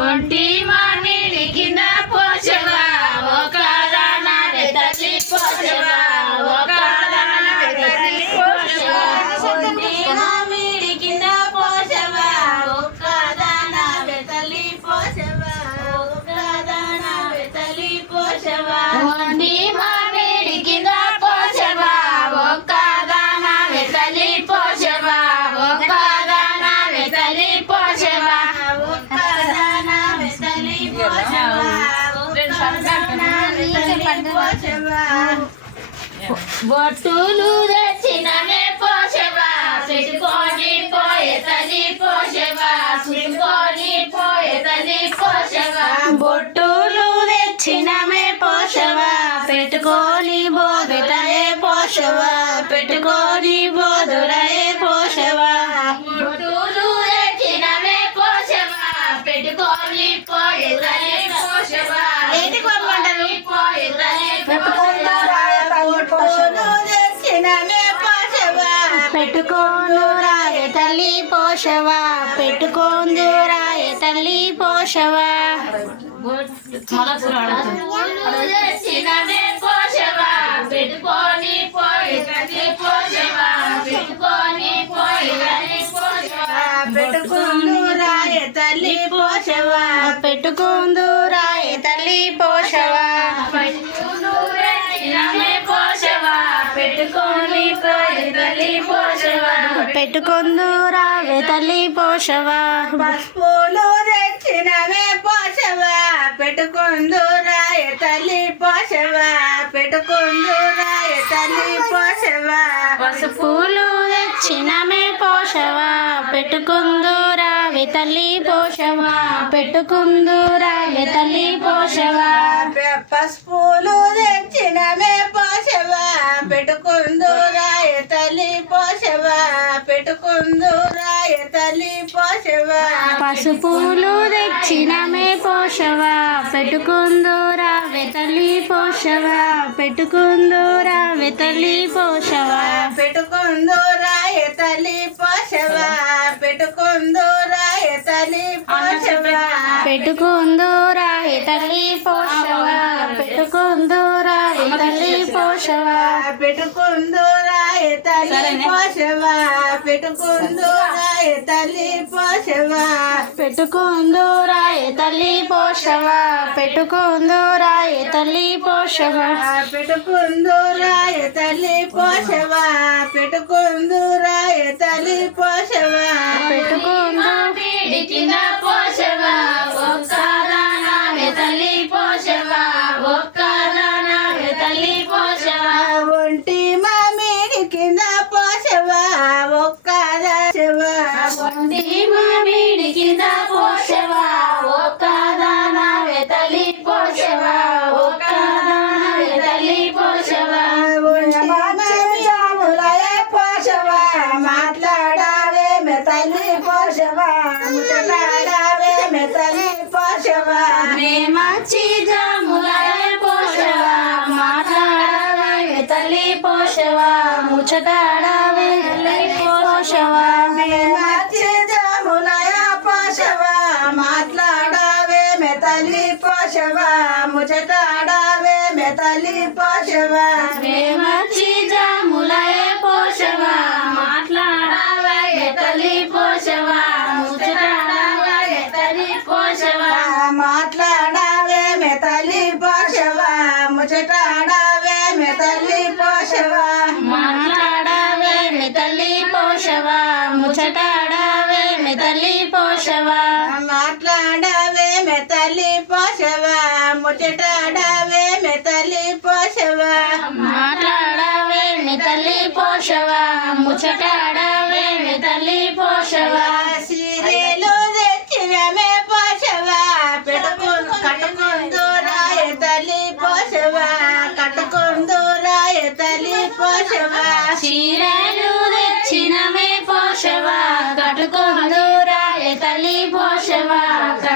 ఒంటి మామిడి కింద పోషవా ఒక దానవే తల్లి పోషవా ఒక దానవే తల్లి పోషవా ఒంటి మామిడి కింద పోషవా ఒక దానవే తల్లి పోషవా ఒక దానవే తల్లి పోషవా ఒంటి మామిడి కింద పోషవా ఒక దానవే తల్లి పోషవా ఒక దానవే తల్లి పోషవా బొట్టులు తెచ్చినవే పోషవా పెట్టుకొని పోయే తల్లి పోషవా చుట్టుకొని పోయే తల్లి పోషవా బొట్టులు తెచ్చినవే పోషవా పెట్టుకొని బోధురయే పోషవా పెట్టుకొని బోధురయే పోషవా బొట్టులు తెచ్చినవే పోషవా పెట్టుకొని పోయే తల్లి పోషవా పెట్టుకోను రాయ తల్లి పోషవా పెట్టుకోందు రాయ తల్లి పోషవా పోషవా పెట్టుకొని పోయి తల్లి పోషవా పెట్టుకొని పోయి పెట్టుకుందు రాయ తల్లి పోషవా పెట్టుకుందు రాయ తల్లి పోషవా పెట్టుకొని పోయి తల్లి పోషవా పెట్టుకుందు రావే తల్లి పోషవా పసుపులు తెచ్చినవే పోషవా పెట్టుకుందు రాయ తల్లి పోషవా పెట్టుకుందు రాయ తల్లి పోషవా పసుపులు తెచ్చినమే పోషవా పెట్టుకుందు రావే తల్లి పోషవా పెట్టుకుందు రావే తల్లి పోషవా పసుపులు తెచ్చినమే పోషవా పెట్టుకుందు రాయ తల్లి పోషవా పెట్టుకుందు రాయ తల్లి పోషవా పసుపులు తెచ్చినమే పోషవా పెట్టుకుందు రావే తల్లి పోషవా పెట్టుకుందు రావే తల్లి పోషవా పెట్టుకుందు రాయ తల్లి పోషవా పెట్టుకుందు రాయ తల్లి పోషవా పెట్టుకుందు రాయ తల్లి పోషవా పెట్టుకుందు రాయ తల్లి పోషవా పెట్టుకుందు రాయ తల్లి పోషవా పెట్టుకుందు రాయ తల్లి పోషవా పెట్టుకుందు రాయ తల్లి పోషవా పెట్టుకుందు రాయ తల్లి పోషవా పెట్టుకుందు రాయ తల్లి పోషవా పెట్టుకుందు రాయ తల్లి పోషవా పెట్టుకుందు కింద పోషవా ఒక్క దానవే తల్లి పోషవా ఒక్క దానవే తల్లి పోషవా ఒంటి మామిడి కింద పోషవా ఒక్క దానవా ఒంటి మామిడి కింద పోషవా ఒక్క దానవే తల్లి పోషవా ఒక్క దానవే తల్లి పోషవా జాములయే పోషవా మాట్లాడావే మే తల్లి పోషవా ముట్లాడావే మే తల్లి పోషవా మేమచ్చి జాములయే పోషవా మాట్లాడావే మే తల్లి పోషవా ముచ్చటాడావే తల్లి పోషవా మేమచ్చి జాములయే పోషవా మాట్లాడావే మే తల్లి పోషవా ముచ్చటాడావే మే తల్లి పోషవా మేమచ్చి జాములయే పోషవా మాట్లాడావే మే తల్లి పోషవా ముచ్చటాడావే తల్లి పోషవా మాట్లాడావే మే తల్లి పోషవా ముచ్చటాడావే మే తల్లి పోషవా మాట్లాడావే మే తల్లి పోషవా ముచ్చటాడావే మే తల్లి పోషవా మాట్లాడావే మే తల్లి పోషవా ముచ్చటాడావే మే తల్లి పోషవా మాట్లాడావే మే తల్లి పోషవా ముచ్చటాడావే మే తల్లి పోషవా సీరియలు తెచ్చినమే పోషవా కట్టుకుందు రాయ తల్లి పోషవా కట్టుకుందు రాయ తల్లి పోషవా చీరలు తెచ్చినమే పోషవా కట్టుకుందు రాయ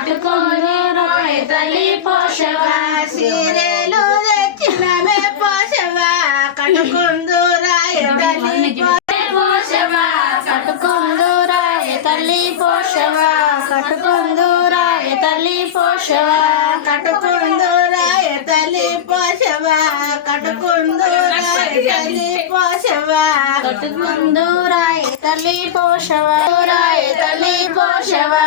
కట్టుకుందురాయ తల్లి పోషవా సీరెలు తెచ్చినమే పోషవా కట్టుకుందురాయ తల్లి పోషవా కట్టుకుందురాయ తల్లి పోషవా కట్టుకుందురాయ తల్లి పోషవా కట్టుకుందురాయ తల్లి పోషవా కట్టుకుందురాయ తల్లి పోషవా కట్టుకుందురాయ తల్లి పోషవా రాయ తల్లి పోషవా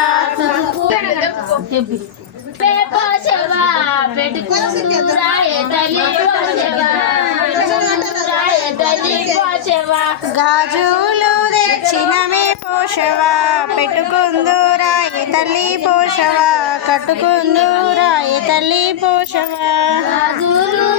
పోషవా పెట్టుకుందురాయ తల్లి పోషవా రాయ తల్లి పోషవా గాజులు తెచ్చినమే పోషవా పెట్టుకుందురాయ తల్లి పోషవా కట్టుకుందురాయ తల్లి పోషవా గాజులు